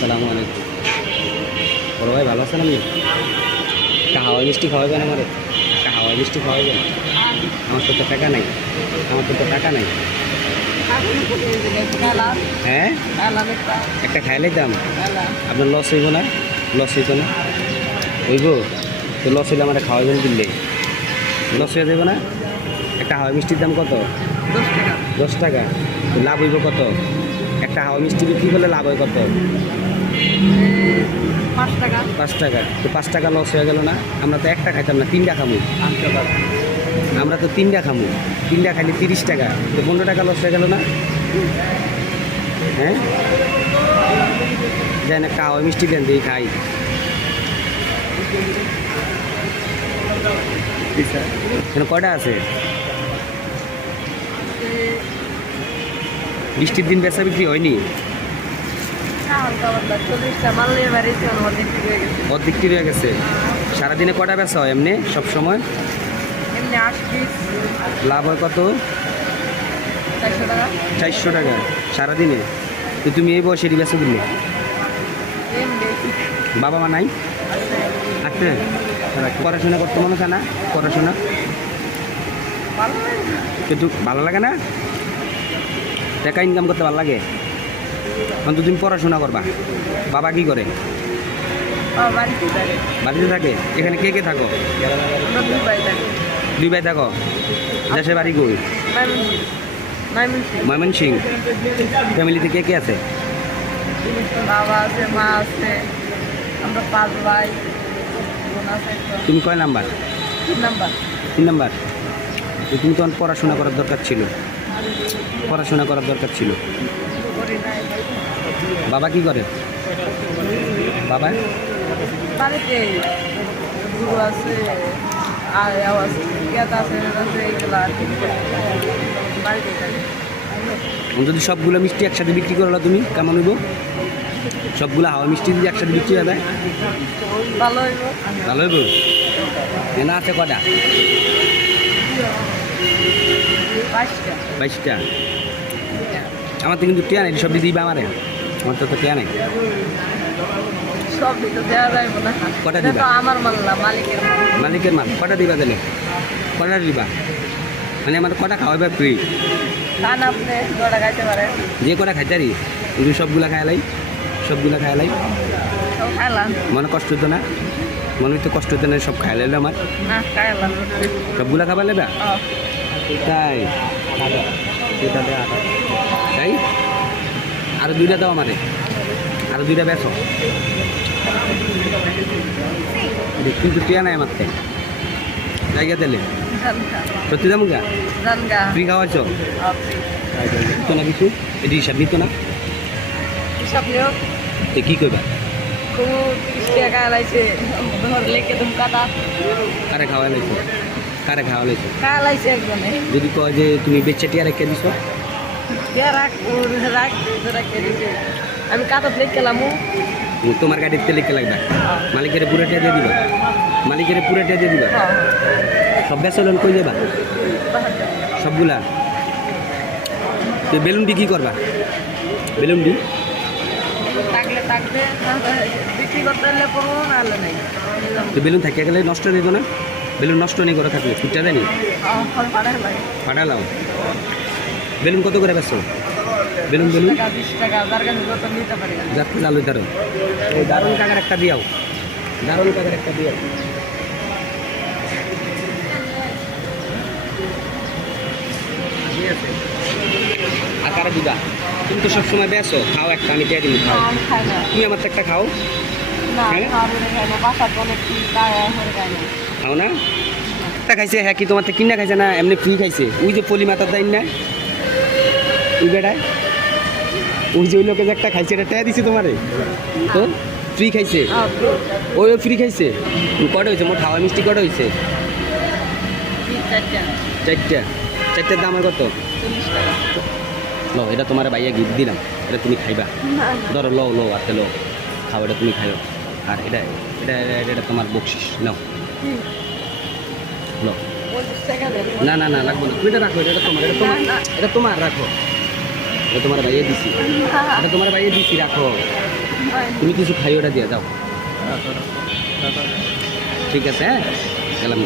আসসালামু আলাইকুম। বড় ভাই ভালো আছেন আপনি একটা হাওয়াই মিষ্টি খাওয়াবেন আমারে। একটা হাওয়াই মিষ্টি খাওয়াবেন। আমার তো টাকা নাই। আমার তো টাকা নাই। হ্যাঁ? একটা খাইলেই দাম। আপনার লস হইব না? লস হইব না? হইব। তো লস হইলে আমার খাওয়াবেন দিলে লস হয়ে যাবে না? একটা হাওয়াই মিষ্টির দাম কত? দশ টাকা। লাভ হইব কত? একটা হাওয়া মিষ্টি বিক্রি করলে লাভ হয় কত? পাঁচ টাকা। পাঁচ টাকা। তো পাঁচ টাকা লস হয়ে গেল না। আমরা তো একটা খাইতাম না, তিনটা খামু। আমরা তো তিনটা খামু। তিনটা খাইলে তিরিশ টাকা। তো পনেরো টাকা লস হয়ে গেল না? হ্যাঁ? দেন হাওয়া মিষ্টি দেন দিয়ে খাই। কয়টা আছে? বৃষ্টির দিন বেচা বিক্রি হয়নি চল্লিশটা মাল নিয়ে বাড়িতে অনেক হয়ে গেছে অর্ধেক হয়ে গেছে। সারাদিনে কটা বেচা হয় এমনি? সব সময়? এমনি আট পিস লাভ হয় কত? চারশো টাকা। সারাদিনে? তো তুমি এই বয়সে বেচা দিলে? বাবা মা নাই? আছে পড়াশোনা করতে মনে হয় না? পড়াশোনা? কিন্তু ভালো লাগে না? টাকা ইনকাম করতে ভালো লাগে? এখন তো তুমি পড়াশোনা করবা? বাবা কি করে? বাড়িতে থাকে। এখানে কে কে থাকো? দুই ভাই থাকো। দেশের বাড়ি কই? ময়মন সিং ফ্যামিলিতে কে কে আছে? বাবা আছে মা আছে আমরা পাঁচ ভাই বোন আছে একটা। তুমি কয় নাম্বার? তিন নাম্বার। তিন নাম্বার। তো তুমি তখন পড়াশোনা করার দরকার ছিল। পড়াশোনা করার দরকার ছিল। বাবা কি করে? বাবা? যদি সবগুলো মিষ্টি একসাথে বিক্রি করল তুমি কেমন হইব? সবগুলো হাওয়া মিষ্টি যদি একসাথে বিক্রি হয়ে যায়? ভালো হইব। ভালো হইব? এনা আছে কটা? বাইশটা। বাইশটা? আমার তো কিন্তু টিয়া নাই সব দিবা আমারে। আমার তো টিয়া নাই। কটা দিবা? আমার মালিকের মাল। কটা দিবা তাহলে? কটা দিবা? মানে আমার কটা খাওয়াবে ফ্রি যে কটা খাইতারি কিন্তু সবগুলা খাইলাই সবগুলা খাইলাই মনে কষ্ট হতো না? মনে হইতো কষ্ট হতো না সব খাই লাইলো আমার। সবগুলা খাবার লেবা? তাই তাই? আরও দুইটা দাও আমারে। আরও দুইটা বেছো কিন্তু টিয়া নাই আমার থেকে। জায়গা দিলে সত্যি দাম গা? খাওয়াচ্ছ আপনি তো না কিছু? এটি হিসাব নিত না? হিসাব নিও তো কি করবা কারে খাওয়া লাইছো কারে খাওয়া লাইছে যদি কয় যে তুমি বেচে টিয়া রেখে দিছ? আমি কাটা প্লেট খেলাম তোমার গাড়ির তেলে কে লাগবে? মালিকের পুরো টিয়া দিয়ে দিবা। মালিকের পুরো টিয়া দিয়ে দিবা। সব বেচলেন কই যাবা? সবগুলা? তো বেলুন বিক্রি করবা? বেলুন বি থাকলে থাকবে বিক্রি করতে হলে করব নাহলে নেই। তো বেলুন থাকিয়ে গেলে নষ্ট নেই তো না? বেলুন নষ্ট নেই করে থাকলে। ফুটটা দেয়নি? ফাটালাও বেলুন কত করে বেচো বেলুন বেলুন? যার আলু দারুণ ওই দারুণ কাকার একটা দিয়াও দারুণ কাকার একটা দিয়াও ঠিক আছে আর কারও দিবা? তুমি তো সবসময় বেসো খাও একটা আমি দিয়ে দিবি খাও। তুমি আমার একটা খাও। না হ্যাঁ? খাও না? একটা খাইছে হ্যাঁ কি তোমার কিনা খাইছে না এমনি ফ্রি খাইছে। ওই যে পলি মাথার দেয় না? ওই ওই যে ওই লোকে যে একটা খাইছে এটা টেয়া দিছে তোমারে? তো ফ্রি খাইছে? ওই ফ্রি খাইছে? কটা হয়েছে? মোট হাওয়া মিষ্টি কটা হয়েছে? চারটা। চারটা। চারটার দাম আর কত? টাকা। লো এটা তোমার বাইয়া গিফট দিলাম। এটা তুমি খাইবা। ধরো লো লো আতে লো। খাও এটা তুমি খাইও। আর এটা এটা এটা- তোমার বকশিস। নাও। লো। টাকা না না না লাগবে না। তুমি এটা রাখো এটা তোমার এটা তোমার। এটা তোমার রাখো। এটা তোমার বাইয়ে দিছি। এটা তোমার বাইয়ে দিছি, রাখো। তুমি কিছু খাই ওটা দিয়ে যাও। ঠিক আছে হ্যাঁ? গেলাম।